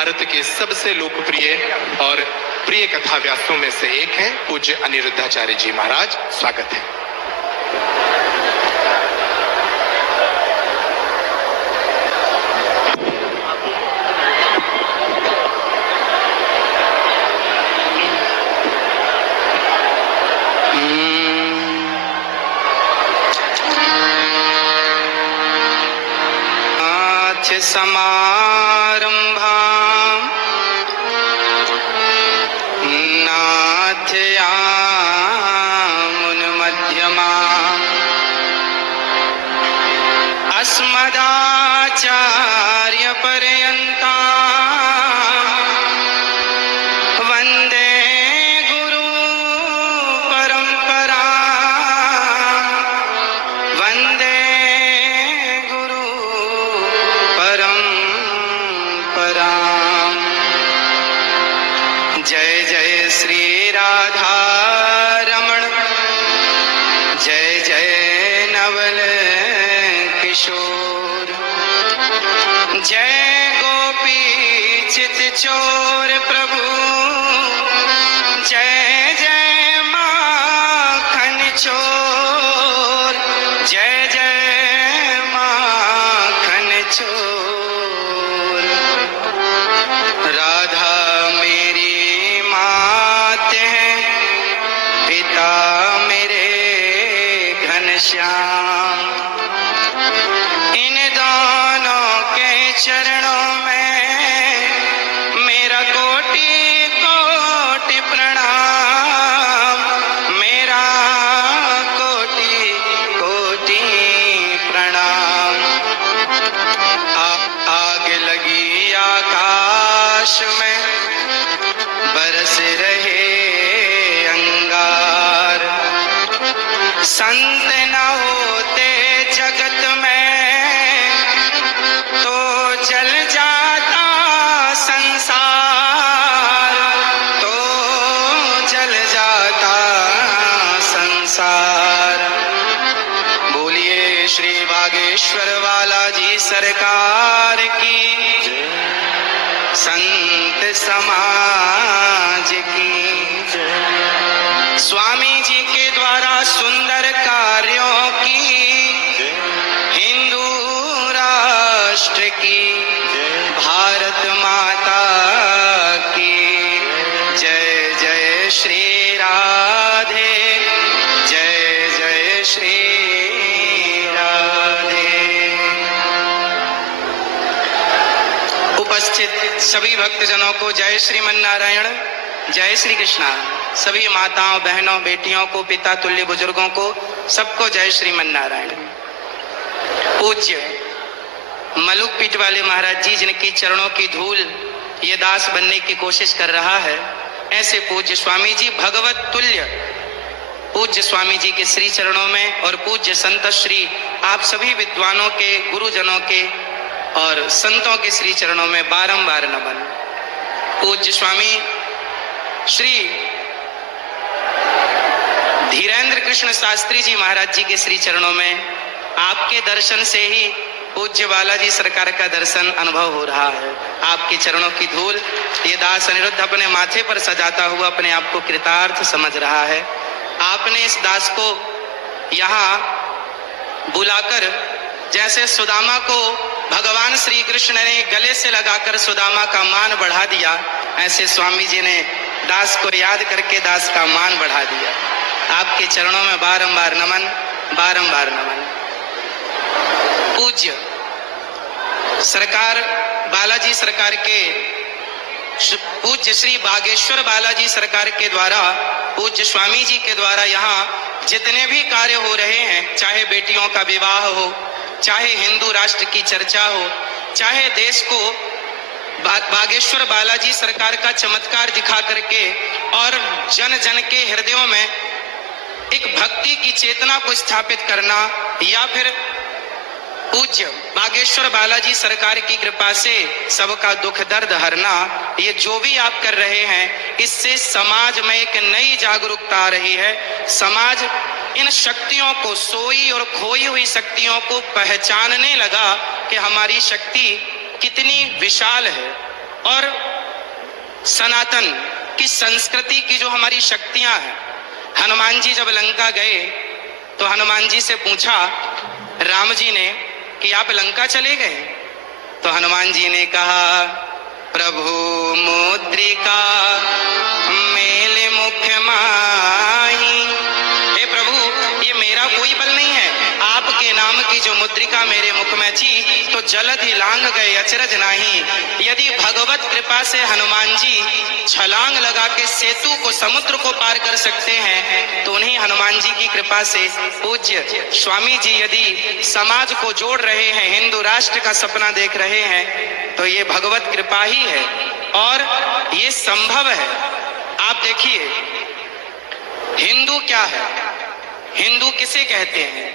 भारत के सबसे लोकप्रिय और प्रिय कथा व्यासों में से एक हैं पूज्य अनिरुद्धाचार्य जी महाराज। स्वागत है। समारंभा नाथयामुनमध्यमा अस्मदाचार्य पर्यन्ता वन्दे गुरु परंपरा वन्दे जय जय श्री राधा रमण, जय जय नवल किशोर, जय गोपी चित चोर प्रभु, जय जय माखन चोर, जय जय माखन चोर। राधा मेरी मात है, पिता मेरे घनश्याम, इन दोनों के चरणों में मेरा कोटि कोटि प्रणाम, मेरा कोटि कोटि प्रणाम। आग लगी आकाश में बरस रहे अंगार, संत न होते जगत में तो जल जाता संसार, तो जल जाता संसार। बोलिए श्री बागेश्वर वाला जी सरकार की, संत समाज की। स्वामी जी के द्वारा सुंदर कार्यों की, हिंदू राष्ट्र की, भारत माता की जय जय श्री राधे, जय जय श्री राधे। उपस्थित सभी भक्तजनों को जय श्रीमन्नारायण, जय श्री कृष्णा। सभी माताओं बहनों बेटियों को, पिता तुल्य बुजुर्गों को, सबको जय श्रीमन्नारायण। पूज्य मलुक पीठ वाले महाराज जी, जिनके चरणों की धूल ये दास बनने की कोशिश कर रहा है, ऐसे पूज्य स्वामी जी भगवत तुल्य पूज्य स्वामी जी के श्री चरणों में और पूज्य संत श्री आप सभी विद्वानों के, गुरुजनों के और संतों के श्री चरणों में बारंबार नमन। पूज्य स्वामी श्री धीरेन्द्र कृष्ण शास्त्री जी महाराज जी के श्री चरणों में आपके दर्शन से ही पूज्य बालाजी सरकार का दर्शन अनुभव हो रहा है। आपके चरणों की धूल ये दास अनिरुद्ध अपने माथे पर सजाता हुआ अपने आप को कृतार्थ समझ रहा है। आपने इस दास को यहाँ बुलाकर, जैसे सुदामा को भगवान श्री कृष्ण ने गले से लगाकर सुदामा का मान बढ़ा दिया, ऐसे स्वामी जी ने दास को याद करके दास का मान बढ़ा दिया। आपके चरणों में बारंबार नमन, बारंबार नमन। पूज्य सरकार बालाजी सरकार के, पूज्य श्री बागेश्वर बालाजी सरकार के द्वारा, पूज्य स्वामी जी के द्वारा यहाँ जितने भी कार्य हो रहे हैं, चाहे बेटियों का विवाह हो, चाहे हिंदू राष्ट्र की चर्चा हो, चाहे देश को बागेश्वर बालाजी सरकार का चमत्कार दिखा करके और जन जन के हृदयों में एक भक्ति की चेतना को स्थापित करना, या फिर पूज्य बागेश्वर बालाजी सरकार की कृपा से सबका दुख दर्द हरना, ये जो भी आप कर रहे हैं, इससे समाज में एक नई जागरूकता आ रही है। समाज इन शक्तियों को, सोई और खोई हुई शक्तियों को पहचानने लगा कि हमारी शक्ति कितनी विशाल है। और सनातन की संस्कृति की जो हमारी शक्तियां हैं। हनुमान जी जब लंका गए तो हनुमान जी से पूछा राम जी ने कि आप लंका चले गए? तो हनुमान जी ने कहा, प्रभु मुद्रिका मेले मुख माही। हे प्रभु, ये मेरा कोई बल नहीं है, आपके नाम की जो मुद्रिका मेरे मुख में थी तो जलद ही लांग गए अचरज नाही। यदि भगवत कृपा से हनुमान जी छलांग लगा के सेतु को, समुद्र को पार कर सकते हैं, तो उन्हीं हनुमान जी की कृपा से पूज्य स्वामी जी यदि समाज को जोड़ रहे हैं, हिंदू राष्ट्र का सपना देख रहे हैं, तो ये भगवत कृपा ही है और ये संभव है। आप देखिए, हिंदू क्या है, हिंदू किसे कहते हैं?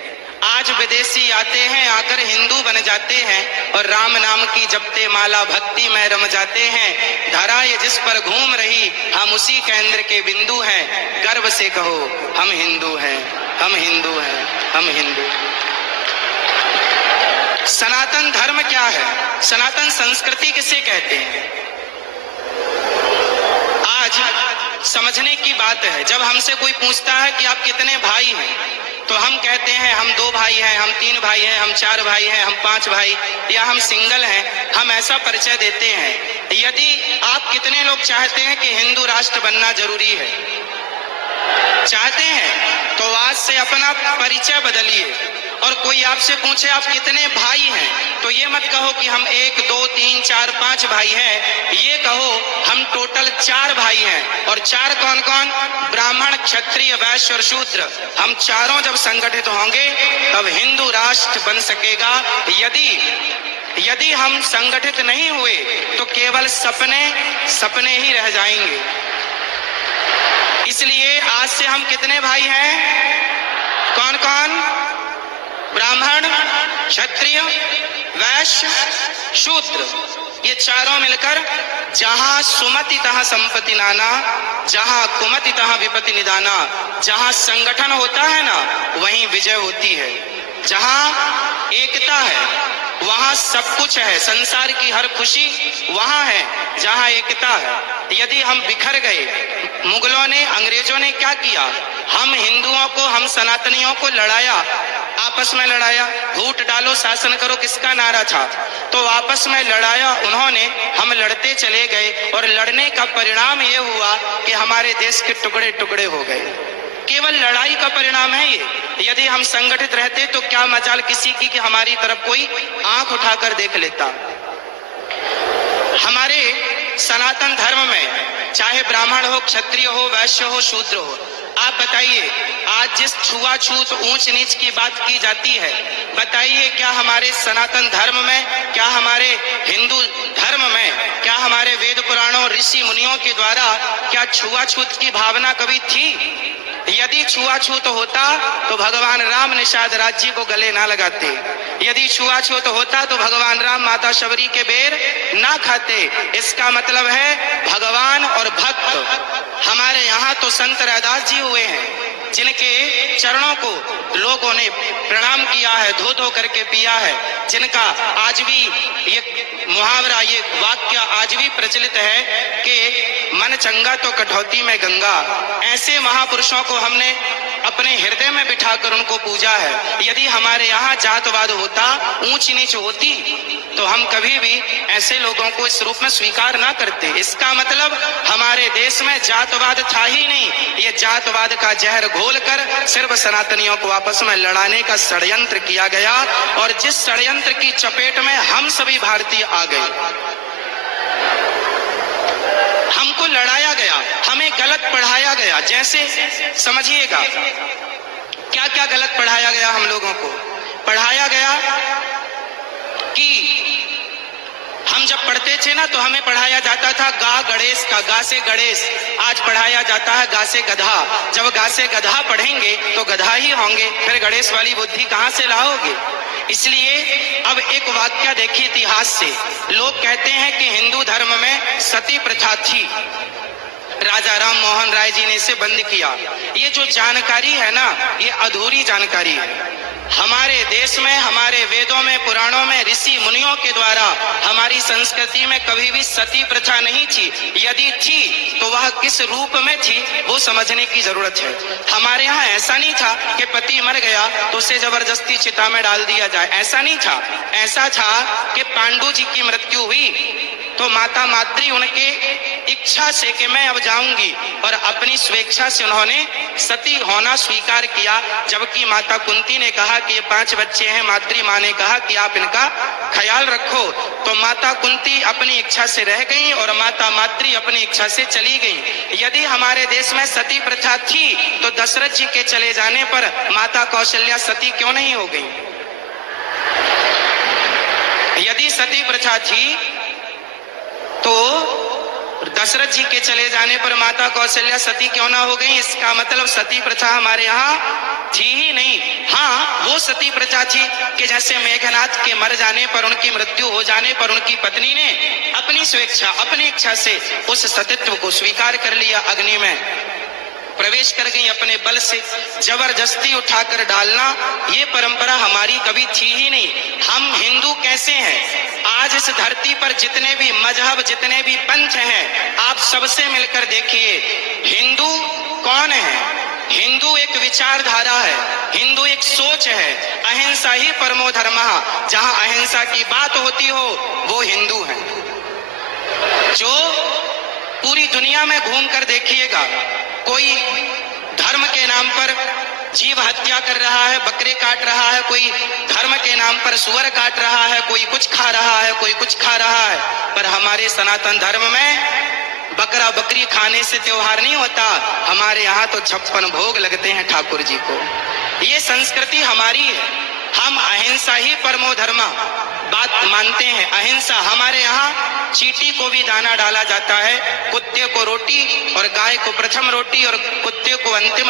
आज विदेशी आते हैं, आकर हिंदू बन जाते हैं और राम नाम की जपते माला भक्ति में रम जाते हैं। धरा ये जिस पर घूम रही, हम उसी केंद्र के बिंदु हैं। गर्व से कहो हम हिंदू हैं, हम हिंदू हैं, हम हिंदू। सनातन धर्म क्या है? सनातन संस्कृति किसे कहते हैं? आज समझने की बात है। जब हमसे कोई पूछता है कि आप कितने भाई हैं, तो हम कहते हैं हम 2 भाई हैं, हम 3 भाई हैं, हम 4 भाई हैं, हम 5 भाई, या हम सिंगल हैं। हम ऐसा परिचय देते हैं। यदि आप कितने लोग चाहते हैं कि हिंदू राष्ट्र बनना जरूरी है? चाहते हैं तो आज से अपना परिचय बदलिए। और कोई आपसे पूछे आप कितने भाई हैं, तो ये मत कहो कि हम 1 2 3 4 5 भाई हैं, ये कहो हम टोटल 4 भाई हैं। और 4 कौन कौन? ब्राह्मण, क्षत्रिय, वैश्य और शूद्र। हम चारों जब संगठित होंगे तब हिंदू राष्ट्र बन सकेगा। यदि हम संगठित नहीं हुए तो केवल सपने ही रह जाएंगे। इसलिए आज से हम कितने भाई हैं? कौन कौन? ब्राह्मण, क्षत्रिय, वैश्य, शूद्र, ये चारों मिलकर जहां सुमति तहां संपत्ति नाना, जहां कुमति तहां विपत्ति निदाना। जहां संगठन होता है ना, वहीं विजय होती है। जहां एकता है वहां सब कुछ है। संसार की हर खुशी वहां है जहां एकता है। यदि हम बिखर गए, मुगलों ने, अंग्रेजों ने क्या किया? हम हिंदुओं को, हम सनातनियों को लड़ाया, आपस में लड़ाया। फूट डालो शासन करो किसका नारा था? तो आपस में लड़ाया उन्होंने, हम लड़ते चले गए और लड़ने का परिणाम ये हुआ कि हमारे देश के टुकड़े टुकड़े हो गए। केवल लड़ाई का परिणाम है ये। यदि हम संगठित रहते तो क्या मजाल किसी की कि हमारी तरफ कोई आंख उठाकर देख लेता। हमारे सनातन धर्म में चाहे ब्राह्मण हो, क्षत्रिय हो, वैश्य हो, शूद्र हो, आप बताइए, आज जिस छुआछूत ऊंच नीच की बात की जाती है, बताइए क्या हमारे सनातन धर्म में, क्या हमारे हिंदू धर्म में, क्या हमारे वेद पुराणों ऋषि मुनियों के द्वारा क्या छुआछूत की भावना कभी थी? यदि छुआछूत होता तो भगवान राम निषाद राज्य को गले ना लगाते। यदि छुआछूत होता तो भगवान राम माता शबरी के बेर ना खाते। इसका मतलब है भगवान और भक्त। हमारे यहाँ तो संत रैदास जी हुए हैं जिनके चरणों को लोगों ने प्रणाम किया है, धो धो करके पिया है, जिनका आज भी ये मुहावरा, ये वाक्य आज भी प्रचलित है कि मन चंगा तो कटौती में गंगा। ऐसे महापुरुषों को हमने अपने हृदय में बिठाकर उनको पूजा है। यदि हमारे यहाँ जातवाद होता, ऊंच नीच होती, तो हम कभी भी ऐसे लोगों को इस रूप में स्वीकार ना करते। इसका मतलब हमारे देश में जातवाद था ही नहीं। ये जातवाद का जहर घोलकर सिर्फ सनातनियों को आपस में लड़ाने का षड्यंत्र किया गया और जिस षड्यंत्र की चपेट में हम सभी भारतीय आ गए, हमको लड़ाया गया, हमें गलत पढ़ाया गया। जैसे समझिएगा क्या क्या गलत पढ़ाया गया। हम लोगों को पढ़ाया गया कि हम जब पढ़ते थे ना तो हमें पढ़ाया जाता था गा गणेश का, गा से गणेश। आज पढ़ाया जाता है गा से गधा। जब गा से गधा पढ़ेंगे तो गधा ही होंगे, फिर गणेश वाली बुद्धि कहां से लाओगे? इसलिए अब एक वाक्य देखिए इतिहास से। लोग कहते हैं कि हिंदू धर्म में सती प्रथा थी, राजा राम मोहन राय जी ने इसे बंद किया। ये जो जानकारी है ना, ये अधूरी जानकारी है। हमारे देश में, हमारे वेदों में, पुराणों में, ऋषि मुनियों के द्वारा हमारी संस्कृति में कभी भी सती प्रथा नहीं थी। यदि थी तो वह किस रूप में थी वो समझने की जरूरत है। हमारे यहाँ ऐसा नहीं था कि पति मर गया तो उसे जबरदस्ती चिता में डाल दिया जाए, ऐसा नहीं था। ऐसा था कि पांडु जी की मृत्यु हुई तो माता माद्री उनके इच्छा से कि मैं अब जाऊंगी, और अपनी स्वेच्छा से उन्होंने सती होना स्वीकार किया। जबकि माता कुंती ने कहा कि ये 5 बच्चे हैं, माद्री माँ ने कहा कि आप इनका ख्याल रखो। तो माता कुंती अपनी इच्छा से रह गई और माता माद्री अपनी इच्छा से चली गई। यदि हमारे देश में सती प्रथा थी तो दशरथ जी के चले जाने पर माता कौशल्या सती क्यों नहीं हो गई? यदि सती प्रथा थी तो दशरथ जी के चले जाने पर माता कौशल्या सती क्यों ना हो गई? इसका मतलब सती प्रथा हमारे यहाँ थी ही नहीं। हाँ, वो सती प्रथा थी कि जैसे मेघनाथ के मर जाने पर, उनकी मृत्यु हो जाने पर उनकी पत्नी ने अपनी स्वेच्छा, अपनी इच्छा से उस सतीत्व को स्वीकार कर लिया, अग्नि में प्रवेश कर गई अपने बल से। जबरदस्ती उठाकर डालना ये परंपरा हमारी कभी थी ही नहीं। हम हिंदू कैसे हैं? आज इस धरती पर जितने भी मजहब, जितने भी पंथ हैं, आप सबसे मिलकर देखिए हिंदू कौन है। हिंदू एक विचारधारा है, हिंदू एक सोच है। अहिंसा ही परमो धर्मः, जहां अहिंसा की बात होती हो वो हिंदू है। जो पूरी दुनिया में घूम कर देखिएगा, कोई धर्म के नाम पर जीव हत्या कर रहा है, बकरे काट रहा है, कोई धर्म के नाम पर सुअर काट रहा है, कोई कुछ खा रहा है, कोई कुछ खा रहा है। पर हमारे सनातन धर्म में बकरा बकरी खाने से त्योहार नहीं होता। हमारे यहाँ तो 56 भोग लगते हैं ठाकुर जी को। ये संस्कृति हमारी है। हम अहिंसा ही परमो धर्मा बात मानते हैं। अहिंसा हमारे यहाँ चींटी को भी दाना डाला जाता है, कुत्ते को रोटी और गाय को प्रथम रोटी और कुत्ते को अंतिम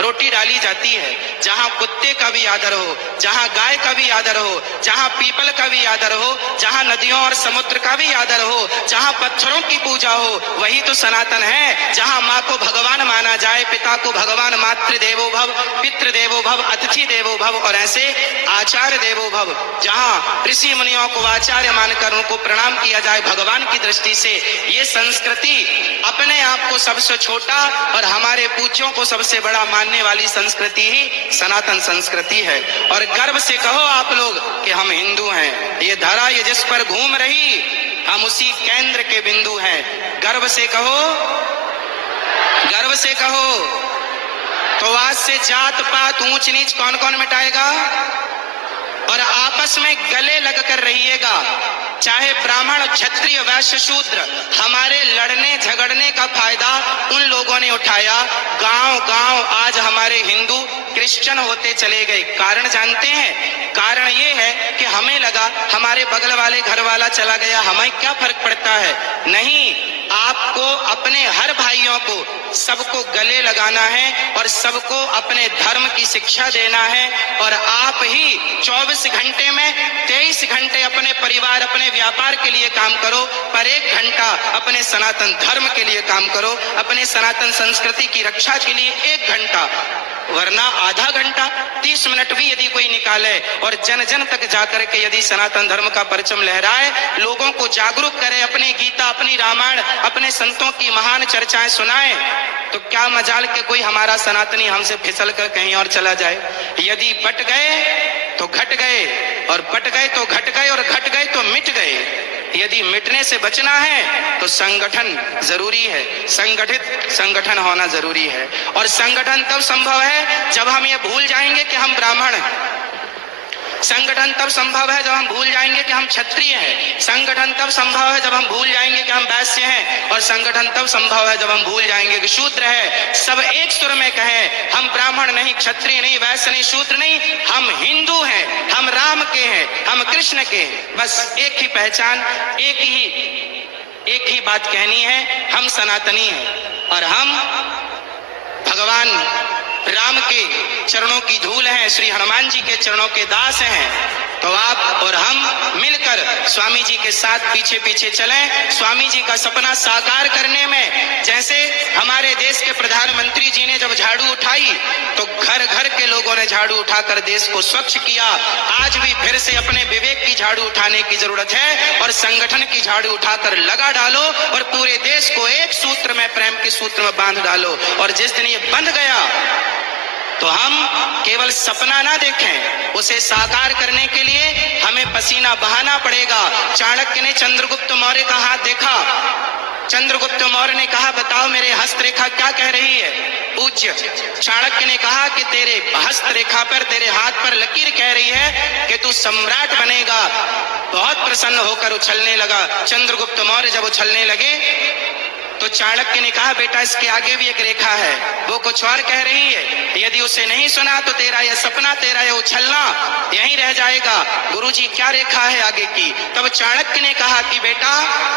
रोटी डाली जाती है। जहाँ कुत्ते का भी आदर हो, जहाँ गाय का भी आदर हो, जहाँ पीपल का भी आदर हो, जहाँ नदियों और समुद्र का भी आदर हो, जहाँ पत्थरों की पूजा हो, वही तो सनातन है। जहाँ माँ को भगवान माना जाए, पिता को भगवान, मातृ देवो भव, पितृ देवो भव, अतिथि देवो भव और ऐसे आचार्य देवो भव। जहाँ ऋषि मुनियों को आचार्य मानकर उनको प्रणाम किया जाए भगवान की दृष्टि से। ये संस्कृति अपने आप को सबसे छोटा और हमारे पूज्यों को सबसे बड़ा मानने वाली संस्कृति ही सनातन संस्कृति है। और गर्व से कहो आप लोग कि हम हिंदू हैं। ये धरा ये जिस पर घूम रही, हम उसी केंद्र के बिंदु हैं। गर्व से कहो, गर्व से कहो। तो आज से जात पात ऊंच नीच कौन कौन मिटाएगा? और आपस में गले लगकर रहिएगा। चाहे ब्राह्मण, क्षत्रिय, वैश्य, शूद्र, हमारे लड़ने झगड़ने का फायदा उन लोगों ने उठाया। गांव गांव आज हमारे हिंदू क्रिश्चियन होते चले गए। कारण जानते हैं? कारण ये है कि हमें लगा हमारे बगल वाले घर वाला चला गया, हमें क्या फर्क पड़ता है। नहीं, आपको अपने हर भाइयों को सबको गले लगाना है और सबको अपने धर्म की शिक्षा देना है। और आप ही 24 घंटे में 23 घंटे अपने परिवार, अपने व्यापार के लिए काम करो, पर 1 घंटा अपने सनातन धर्म के लिए काम करो, अपने सनातन संस्कृति की रक्षा के लिए 1 घंटा। वरना आधा घंटा 30 मिनट भी यदि कोई निकाले और जन जन तक जाकर के यदि सनातन धर्म का परचम लहराए, लोगों को जागरूक करे, अपनी गीता, अपनी रामायण, अपने संतों की महान चर्चाएं सुनाए, तो क्या मजाल के कोई हमारा सनातनी हमसे फिसल कर कहीं और चला जाए। यदि बट गए तो घट गए, और बट गए तो घट गए, और घट गए तो मिट गए। यदि मिटने से बचना है तो संगठन जरूरी है, संगठित संगठन होना जरूरी है। और संगठन तब संभव है जब हम ये भूल जाएंगे कि हम ब्राह्मण हैं। संगठन तब संभव है जब हम भूल जाएंगे कि हम क्षत्रिय हैं। संगठन तब संभव है जब हम भूल जाएंगे कि हम वैश्य हैं। और संगठन तब संभव है जब हम भूल जाएंगे कि शूद्र है। सब एक सुर में कहें, हम ब्राह्मण नहीं, क्षत्रिय नहीं, वैश्य नहीं, शूद्र नहीं, हम हिंदू हैं, हम राम के हैं, हम कृष्ण के हैं। बस एक ही पहचान, एक ही बात कहनी है, हम सनातनी हैं और हम भगवान राम के चरणों की धूल हैं, श्री हनुमान जी के चरणों के दास हैं। तो आप और हम मिलकर स्वामी जी के साथ पीछे पीछे चलें, स्वामी जी का सपना साकार करने में। जैसे हमारे देश के प्रधानमंत्री जी ने जब झाड़ू उठाई तो घर घर के लोगों ने झाड़ू उठाकर देश को स्वच्छ किया, आज भी फिर से अपने विवेक की झाड़ू उठाने की जरूरत है और संगठन की झाड़ू उठाकर लगा डालो और पूरे देश को एक सूत्र में, प्रेम के सूत्र में बांध डालो। और जिस दिन ये बंध गया तो हम केवल सपना ना देखें, उसे साकार करने के लिए हमें पसीना बहाना पड़ेगा। चाणक्य ने चंद्रगुप्त मौर्य का हाथ देखा, चंद्रगुप्त मौर्य ने कहा बताओ मेरे हस्तरेखा क्या कह रही है। पूज्य चाणक्य ने कहा कि तेरे हस्तरेखा पर, तेरे हाथ पर लकीर कह रही है कि तू सम्राट बनेगा। बहुत प्रसन्न होकर उछलने लगा चंद्रगुप्त मौर्य। जब उछलने लगे तो चाणक्य ने कहा बेटा इसके आगे भी एक रेखा है, वो कुछ और कह रही है, यदि उसे नहीं सुना तो तेरा यह सपना, तेरा यह उछलना यहीं रह जाएगा। गुरुजी क्या रेखा है आगे की? तब चाणक्य ने कहा कि बेटा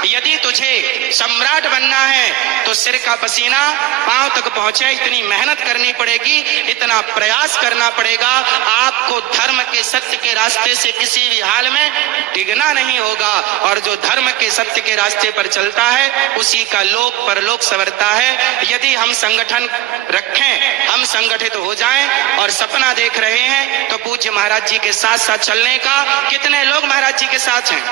यदि तुझे सम्राट बनना है तो सिर का पसीना पांव तक पहुंचे, इतनी मेहनत करनी पड़ेगी, इतना प्रयास करना पड़ेगा। आपको धर्म के, सत्य के रास्ते से किसी भी हाल में डिगना नहीं होगा और जो धर्म के, सत्य के रास्ते पर चलता है उसी का लोक परलोक संवरता है। यदि हम संगठन रखें, हम संगठित हो जाएं और सपना देख रहे हैं तो पूज्य महाराज जी के साथ साथ चलने का। कितने लोग महाराज जी के साथ हैं?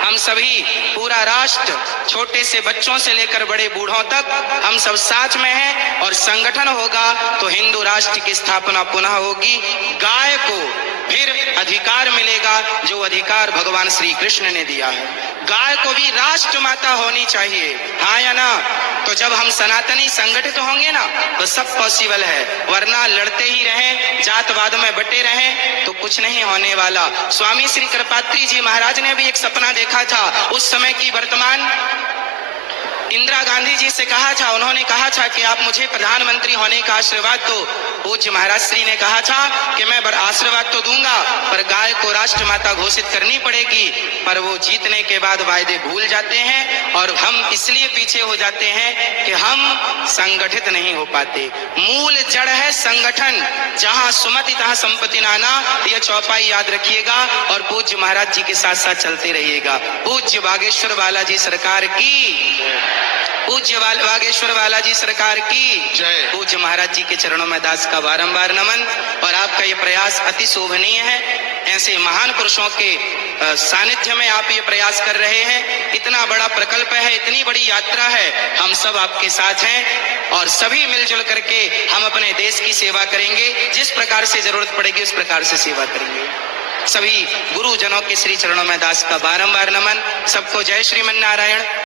हम सभी, पूरा राष्ट्र, छोटे से बच्चों से लेकर बड़े बूढ़ों तक हम सब साथ में हैं और संगठन होगा तो हिंदू राष्ट्र की स्थापना पुनः होगी। गाय को फिर अधिकार मिलेगा जो अधिकार भगवान श्री कृष्ण ने दिया है। गाय को भी राष्ट्र माता होनी चाहिए, हाँ या ना? तो जब हम सनातनी संगठित होंगे ना तो सब पॉसिबल है, वरना लड़ते ही रहें, जातवाद में बटे रहें तो कुछ नहीं होने वाला। स्वामी श्री कृपात्री जी महाराज ने भी एक सपना देखा था। उस समय की वर्तमान इंदिरा गांधी जी से कहा था, उन्होंने कहा था कि आप मुझे प्रधानमंत्री होने का आशीर्वाद दो। पूज्य महाराज श्री ने कहा था कि मैं आशीर्वाद तो दूंगा पर गाय को राष्ट्रमाता घोषित करनी पड़ेगी। पर वो जीतने के बाद वायदे भूल जाते हैं और हम इसलिए पीछे हो जाते हैं कि हम संगठित नहीं हो पाते। मूल जड़ है संगठन, जहां सुमति तहां संपत्ति नाना, यह चौपाई याद रखिएगा और पूज्य महाराज जी के साथ साथ चलते रहिएगा। पूज्य बागेश्वर बालाजी सरकार की, पूज्य बागेश्वर बालाजी सरकार की जय। पूज्य महाराज जी के चरणों में दास का बारंबार नमन। और आपका ये प्रयास अति शोभनीय है। ऐसे महान पुरुषों के सानिध्य में आप ये प्रयास कर रहे हैं। इतना बड़ा प्रकल्प है, इतनी बड़ी यात्रा है, हम सब आपके साथ हैं और सभी मिलजुल करके हम अपने देश की सेवा करेंगे। जिस प्रकार से जरूरत पड़ेगी उस प्रकार से सेवा करेंगे। सभी गुरुजनों के श्री चरणों में दास का बारंबार नमन। सबको जय श्रीमन नारायण।